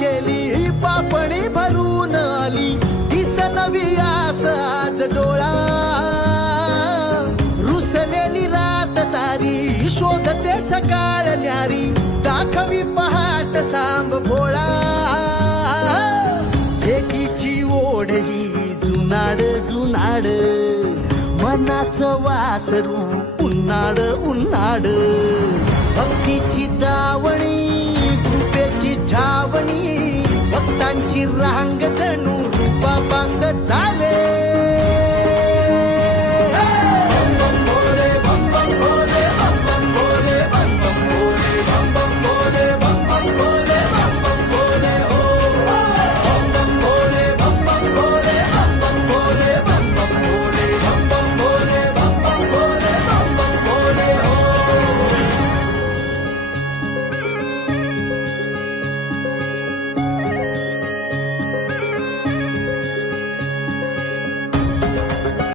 गेली ही पापणी भरून आली. दिस नवी आस आज डोळा. रुसलेली रात सारी शोधते सकाळ न्यारी. दाखवी पहाट सांब भोळा. एकीची ओढली जुनाड जुनाड. मनाचं वासरू उन्हाड उन्हाड अक्कीची दावणी langa tenu